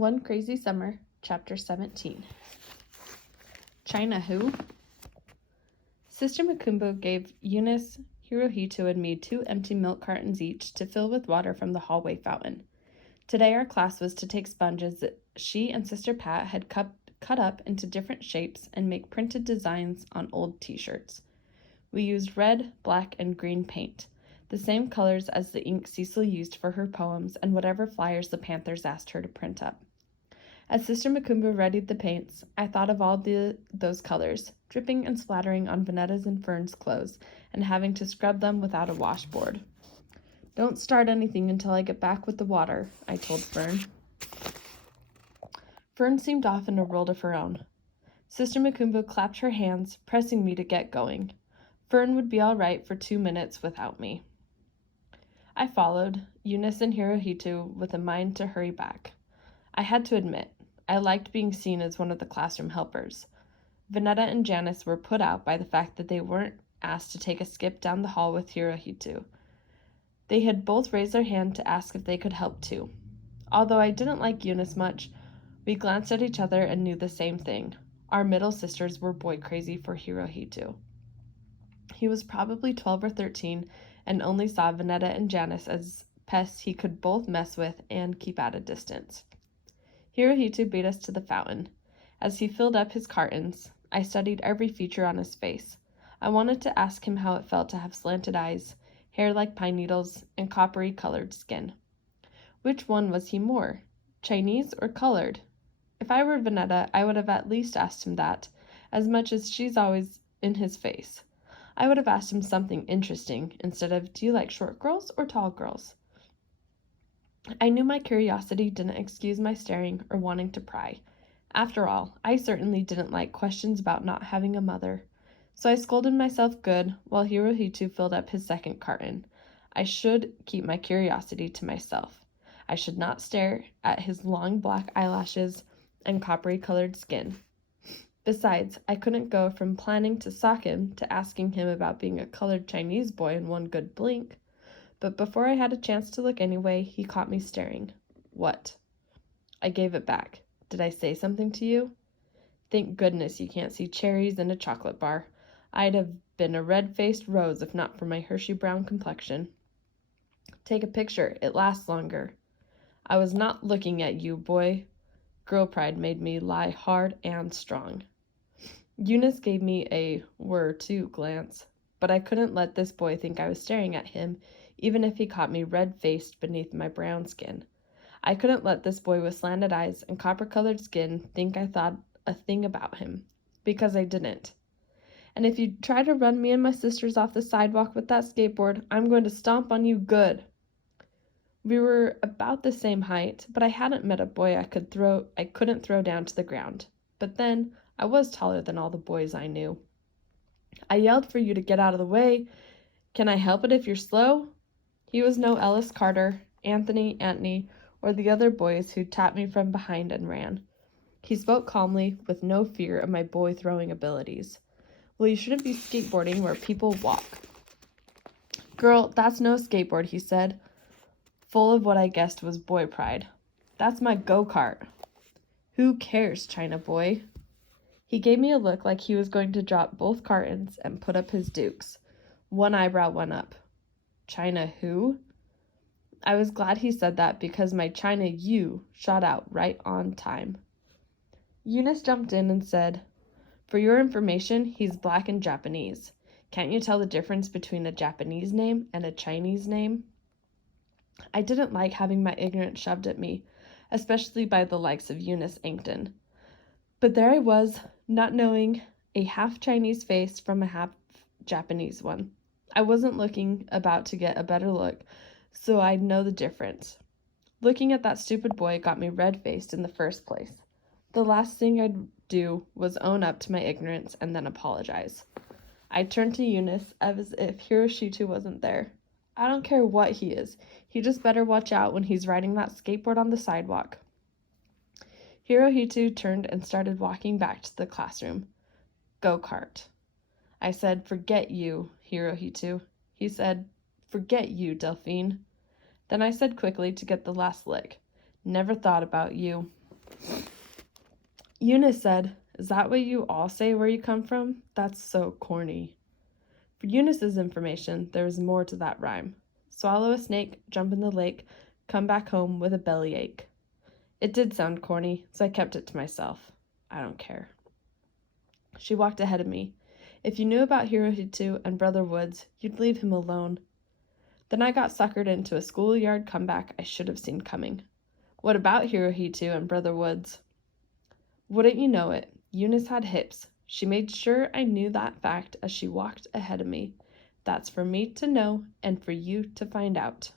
One Crazy Summer, Chapter 17. China who? Sister Makumbo gave Eunice, Hirohito, and me 2 empty milk cartons each to fill with water from the hallway fountain. Today our class was to take sponges that she and Sister Pat had cut up into different shapes and make printed designs on old t-shirts. We used red, black, and green paint, the same colors as the ink Cecil used for her poems and whatever flyers the Panthers asked her to print up. As Sister Makumbo readied the paints, I thought of all those colors, dripping and splattering on Vanetta's and Fern's clothes, and having to scrub them without a washboard. "Don't start anything until I get back with the water," I told Fern. Fern seemed off in a world of her own. Sister Makumbo clapped her hands, pressing me to get going. Fern would be all right for 2 minutes without me. I followed, Eunice and Hirohito with a mind to hurry back. I had to admit, I liked being seen as one of the classroom helpers. Vanetta and Janice were put out by the fact that they weren't asked to take a skip down the hall with Hirohito. They had both raised their hand to ask if they could help too. Although I didn't like Eunice much, we glanced at each other and knew the same thing. Our middle sisters were boy crazy for Hirohito. He was probably 12 or 13 and only saw Vanetta and Janice as pests he could both mess with and keep at a distance. Hirohito beat us to the fountain. As he filled up his cartons, I studied every feature on his face. I wanted to ask him how it felt to have slanted eyes, hair like pine needles, and coppery-colored skin. Which one was he more, Chinese or colored? If I were Vanetta, I would have at least asked him that, as much as she's always in his face. I would have asked him something interesting instead of, "Do you like short girls or tall girls?" I knew my curiosity didn't excuse my staring or wanting to pry. After all, I certainly didn't like questions about not having a mother. So I scolded myself good while Hirohito filled up his second carton. I should keep my curiosity to myself. I should not stare at his long black eyelashes and coppery-colored skin. Besides, I couldn't go from planning to sock him to asking him about being a colored Chinese boy in one good blink. But before I had a chance to look anyway, he caught me staring. "What?" I gave it back. "Did I say something to you?" "Thank goodness you can't see cherries in a chocolate bar. I'd have been a red-faced rose if not for my Hershey brown complexion." "Take a picture. It lasts longer." "I was not looking at you, boy." Girl pride made me lie hard and strong. Eunice gave me a "were-to" glance, but I couldn't let this boy think I was staring at him, even if he caught me red-faced beneath my brown skin. I couldn't let this boy with slanted eyes and copper-colored skin think I thought a thing about him, because I didn't. "And if you try to run me and my sisters off the sidewalk with that skateboard, I'm going to stomp on you good." We were about the same height, but I hadn't met a boy I couldn't throw down to the ground. But then, I was taller than all the boys I knew. I yelled for you to get out of the way. "Can I help it if you're slow?" He was no Ellis Carter, Anthony, Antony, or the other boys who tapped me from behind and ran. He spoke calmly, with no fear of my boy-throwing abilities. "Well, you shouldn't be skateboarding where people walk." "Girl, that's no skateboard," he said, full of what I guessed was boy pride. "That's my go-kart." "Who cares, China boy?" He gave me a look like he was going to drop both cartons and put up his dukes. One eyebrow went up. "China who?" I was glad he said that because my China you shot out right on time. Eunice jumped in and said, "For your information, he's black and Japanese. Can't you tell the difference between a Japanese name and a Chinese name?" I didn't like having my ignorance shoved at me, especially by the likes of Eunice Ankton. But there I was, not knowing a half-Chinese face from a half-Japanese one. I wasn't looking about to get a better look, so I'd know the difference. Looking at that stupid boy got me red-faced in the first place. The last thing I'd do was own up to my ignorance and then apologize. I turned to Eunice as if Hirohito wasn't there. "I don't care what he is. He just better watch out when he's riding that skateboard on the sidewalk." Hirohito turned and started walking back to the classroom. "Go-kart." I said, "Forget you, Hirohito." He said, "Forget you, Delphine." Then I said quickly to get the last lick, "Never thought about you." Eunice said, "Is that what you all say where you come from? That's so corny." For Eunice's information, there was more to that rhyme. Swallow a snake, jump in the lake, come back home with a bellyache. It did sound corny, so I kept it to myself. I don't care. She walked ahead of me. If you knew about Hirohito and Brother Woods, you'd leave him alone. Then I got suckered into a schoolyard comeback I should have seen coming. What about Hirohito and Brother Woods? Wouldn't you know it, Eunice had hips. She made sure I knew that fact as she walked ahead of me. That's for me to know and for you to find out.